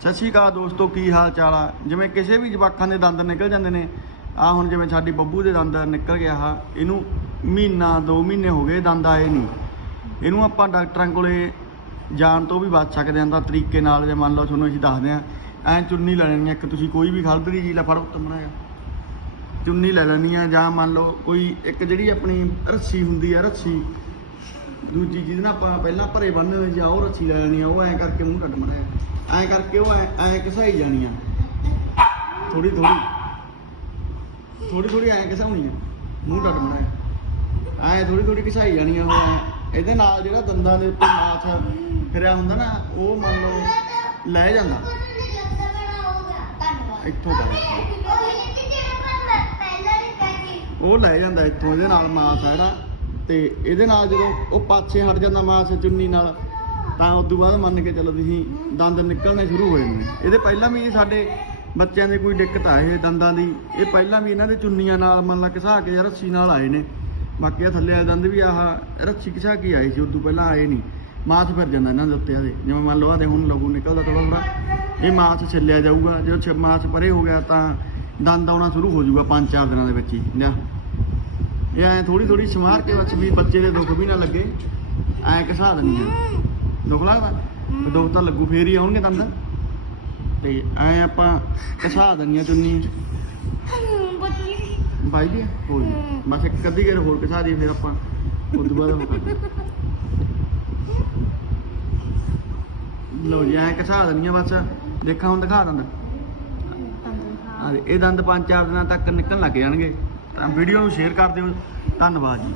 ਸਤਿ ਸ਼੍ਰੀ ਅਕਾਲ ਦੋਸਤੋ, ਕੀ ਹਾਲ ਚਾਲ ਆ? ਜਿਵੇਂ ਕਿਸੇ ਵੀ ਜਵਾਕਾਂ ਦੇ ਦੰਦ ਨਿਕਲ ਜਾਂਦੇ ਨੇ ਆ ਹੁਣ ਜਿਵੇਂ ਸਾਡੀ ਬੱਬੂ ਦੇ ਦੰਦ ਨਿਕਲ ਗਿਆ ਆ ਇਹਨੂੰ ਮਹੀਨਾ 2 ਮਹੀਨੇ ਹੋ ਗਏ ਦੰਦ ਆਏ ਨਹੀਂ। ਇਹਨੂੰ ਆਪਾਂ ਡਾਕਟਰਾਂ ਕੋਲੇ ਜਾਣ ਤੋਂ ਵੀ ਬਚ ਸਕਦੇ ਹਾਂ, ਤਾਂ ਤਰੀਕੇ ਨਾਲ ਜੇ ਮੰਨ ਲਓ ਤੁਹਾਨੂੰ ਅਸੀਂ ਦੱਸਦੇ ਆ ਐ ਚੁੰਨੀ ਲੈ ਲੈਣੀ ਆ, ਇੱਕ ਤੁਸੀਂ ਕੋਈ ਵੀ ਖਲਦਰੀ ਜੀ ਲੈ ਫੜੋ ਤਮਰਾ ਚੁੰਨੀ ਲੈ ਲੈਣੀ ਆ, ਜਾਂ ਮੰਨ ਲਓ ਕੋਈ ਇੱਕ ਜਿਹੜੀ ਆਪਣੀ ਰੱਸੀ ਹੁੰਦੀ ਆ, ਰੱਸੀ ਦੂਜੀ ਜਿਹਦੇ ਨਾਲ ਆਪਾਂ ਪਹਿਲਾਂ ਭਰੇ ਬੰਨ੍ਹਦੇ ਹੁੰਦੇ ਸੀ ਉਹ ਰੱਸੀ ਲੈ ਲੈਣੀ ਆ, ਉਹ ਐਂ ਕਰਕੇ ਮੂੰਹ ਕੱਢ ਮੜਿਆ ਐਂ ਕਰਕੇ ਉਹ ਐਂ ਐਂ ਘਸਾਈ ਜਾਣੀ ਆ ਥੋੜੀ ਥੋੜੀ ਥੋੜੀ ਥੋੜੀ ਐਂ ਘਸਾਉਣੀ ਆ ਮੂੰਹ ਕੱਢ ਮੜਿਆ ਐਂ ਥੋੜੀ ਥੋੜੀ ਘਸਾਈ ਜਾਣੀ ਆ ਉਹ ਐਂ। ਇਹਦੇ ਨਾਲ ਜਿਹੜਾ ਦੰਦਾਂ ਦੇ ਉੱਤੇ ਮਾਸ ਫਿਰਿਆ ਹੁੰਦਾ ਨਾ, ਉਹ ਮੰਨ ਲਓ ਲੈ ਜਾਂਦਾ। ਇੱਥੋਂ ਕਰ ਉਹ ਲੈ ਜਾਂਦਾ, ਇੱਥੋਂ। ਇਹਦੇ ਨਾਲ ਮਾਸ ਆ ਜਿਹੜਾ। ਤੇ ਇਹਦੇ ਨਾਲ ਜਦੋਂ ਉਹ ਪਾਸੇ ਹਟ ਜਾਂਦਾ ਮਾਸ ਚੁੰਨੀ ਨਾਲ, ਤਾਂ ਉਸ ਤੋਂ ਬਾਅਦ ਮੰਨ ਕੇ ਚੱਲੋ ਤੁਸੀਂ ਦੰਦ ਨਿਕਲਣੇ ਸ਼ੁਰੂ ਹੋ ਜਾਂਦੇ। ਇਹਦੇ ਪਹਿਲਾਂ ਵੀ ਸਾਡੇ ਬੱਚਿਆਂ ਦੀ ਕੋਈ ਦਿੱਕਤ ਆ ਇਹ ਦੰਦਾਂ ਦੀ, ਇਹ ਪਹਿਲਾਂ ਵੀ ਇਹਨਾਂ ਦੇ ਚੁੰਨੀਆਂ ਨਾਲ ਮੰਨ ਲਾ ਘਸਾ ਕੇ ਜਾਂ ਰੱਸੀ ਨਾਲ ਆਏ ਨੇ। ਬਾਕੀ ਆ ਥੱਲੇ ਵਾਲੇ ਦੰਦ ਵੀ ਆਹ ਰੱਸੀ ਘਸਾ ਕੇ ਆਏ ਸੀ ਉਸ ਤੋਂ ਪਹਿਲਾਂ ਆਏ ਨਹੀਂ। ਮਾਸ ਫਿਰ ਜਾਂਦਾ ਇਹਨਾਂ ਦੇ ਉੱਤੇ ਆਦੇ ਜਿਵੇਂ ਮੰਨ ਲਓ ਆਦੇ ਹੁਣ ਲਗੂ ਨਿਕਲਦਾ ਥੋੜਾ ਥੋੜਾ ਇਹ ਮਾਸ ਛਿੱਲਿਆ ਜਾਊਗਾ, ਜਦੋਂ ਛ, ਮਾਸ ਪਰੇ ਹੋ ਗਿਆ ਤਾਂ ਦੰਦ ਆਉਣਾ ਸ਼ੁਰੂ ਹੋ ਜਾਊਗਾ ਪੰਜ ਚਾਰ ਦਿਨਾਂ ਦੇ ਵਿੱਚ ਹੀ ਲਿਆ ਇਹ ਐ ਥੋੜੀ ਥੋੜੀ ਸਮਾਰ ਕੇ ਵਿੱਚ ਵੀ ਬੱਚੇ ਦੇ ਦੁੱਖ ਵੀ ਨਾ ਲੱਗੇ। ਐ ਘਸਾ ਦਿੰਦੀ ਆ। ਦੁੱਖ ਲੱਗਦਾ? ਦੁੱਖ ਤਾਂ ਲੱਗੂ ਫੇਰ ਹੀ ਆਉਣਗੇ ਦੰਦ। ਤੇ ਐ ਆਪਾਂ ਘਸਾ ਦਿੰਦੀਆਂ ਚੁੰਨੀ। ਬਾਈ ਦੀ ਨੀ। ਬਸ ਇੱਕ ਅੱਧੀ ਗੇਰ ਹੋਰ ਘਸਾ ਦੀ ਫਿਰ ਆਪਾਂ ਉਸ ਤੋਂ ਬਾਅਦ ਉਹ ਕਰਦੇ ਲੋ ਜੀ ਐ ਘਸਾ ਦਿੰਦੀਆਂ ਬਸ। ਦੇਖਾਂ ਹੁਣ ਦਿਖਾ ਦਿੰਦਾ। ਆ ਇਹ ਦੰਦ ਪੰਜ ਚਾਰ ਦਿਨਾਂ ਤੱਕ ਨਿਕਲਣ ਲੱਗ ਜਾਣਗੇ। ਤਾਂ ਵੀਡੀਓ ਨੂੰ ਸ਼ੇਅਰ ਕਰ ਦਿਓ। ਧੰਨਵਾਦ ਜੀ।